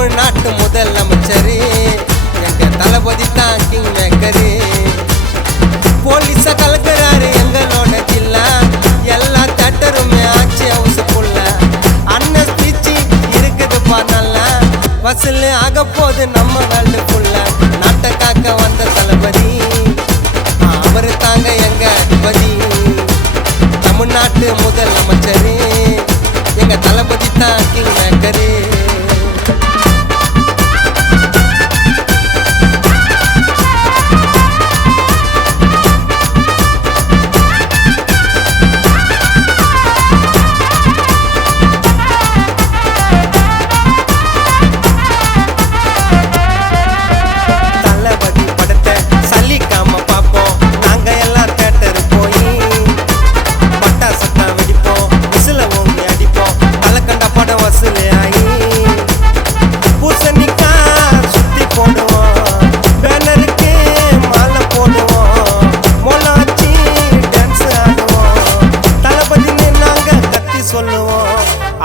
தமிழ்நாட்டு முதலமைச்சரு எங்க தளபதி தான் கிங் மேக்கரு. போலீஸ கலக்குறாரு எங்களோட ஜில்லா, எல்லா தேட்டருமே ஆட்சி ஹவுஸுக்குள்ள. அண்ணன் ஸ்பீச்சு இருக்குதுப்பா நல்லா, வசூல் ஆக போது நம்ம வேல்டுக்குள்ள. நாட்டை காக்க வந்த தளபதி அவரு தாங்க எங்க அதிபதி. தமிழ்நாட்டு முதலமைச்சரு எங்க தளபதி தான் கிங் மேக்கரு.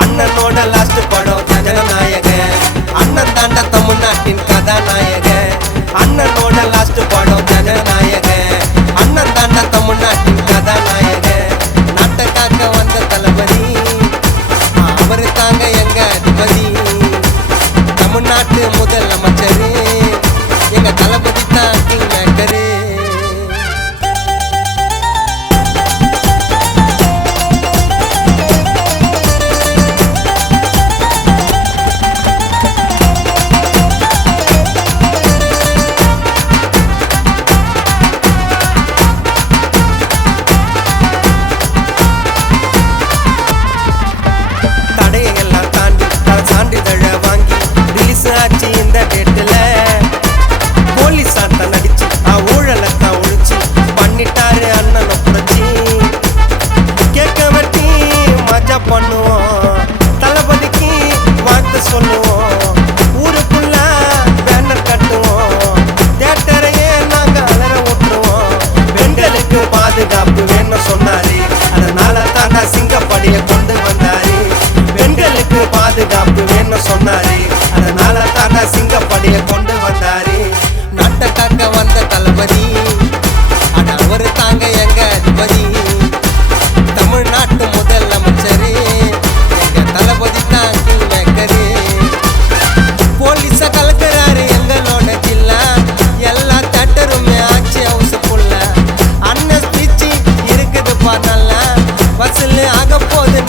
அண்ணனோட லாஸ்ட் படம் ஜனநாயக, அண்ணன் தாண்ட தமிழ்நாட்டின் கதாநாயக. அண்ணனோட லாஸ்ட் படம் ஜனநாயக, அண்ணன் தாண்ட தமிழ்நாட்டின் கதாநாயக. நாட்டை காக்க வந்த தளபதி அவரு தாங்க எங்க அதிபதி. தமிழ்நாட்டு முதலமைச்சரு எங்க தளபதி தான் கிங் மேக்கரு. சான்றிதழ வாங்கி ரிலீஸ் ஆச்சு இந்த டேட்டில். போலீஸ் ஆட்டம் நடிச்சு ஊழலை தான் ஒழிச்சு பண்ணிட்டாரு அண்ணனை புரட்சி. கேட்க வெட்டி மஜா பண்ணுவோம், தளபதிக்கு வாழ்த்து சொல்லுவோம். ஊருக்குள்ள பேனர் கட்டுவோம், தேட்டரையே நாங்க அலற ஓட்டுருவோம். பெண்களுக்கு பாதுகாப்பு வேணும் சொன்னாரு, அதனால தாண்டா சிங்கப்படியை கொண்டு வந்தாரு. பெண்களுக்கு பாதுகாப்பு வேணும் சொன்னாரு, அதனால தாண்டா சிங்கப்படியை கொண்டு வந்தாரு. நாட்டை காக்க வந்த தளபதி அவரு தாங்க எங்க அதிபதி. தமிழ்நாட்டு முதலமைச்சரு எங்க தளபதி தான் கிங் மேக்கரு. போலீஸ கலக்குறாரு எங்களோட ஜில்லா, எல்லா தேட்டருமே ஆட்சி ஹவுஸுக்குள்ள. அண்ணன் ஸ்பீச்சு இருக்குதுப்பா நல்லா, வசூல் ஆக போது